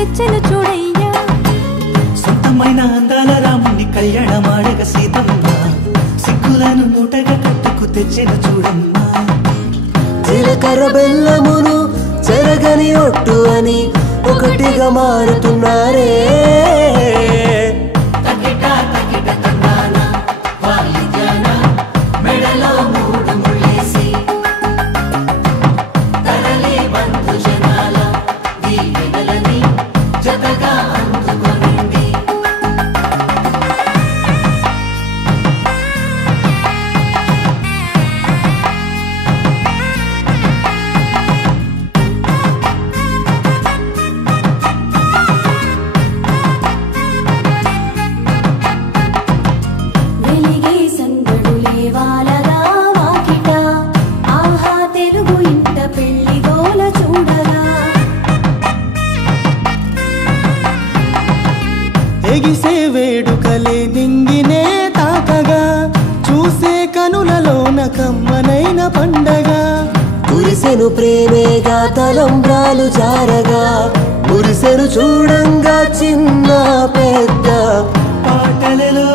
తెచ్చెను చూడయ్యా సొంతమైన అందాల రాముని కళ్యాణమాడగ సీతమ్మ సిగ్గులను మూటగా కట్టుకు తెచ్చెను చూడమ్మా జీలకర్ర బెల్లమును చెరగని ఒట్టు అని ఒకటిగా మారుతున్నారే ఎగిసే వేడుకలే నింగినే తాకగా చూసే కనులలోన కమ్మనైన పండగ కురిసెను ప్రేమేగా తలంబ్రాలు జారగా మురిసెను చూడంగా చిన్న పెద్ద పాటలలో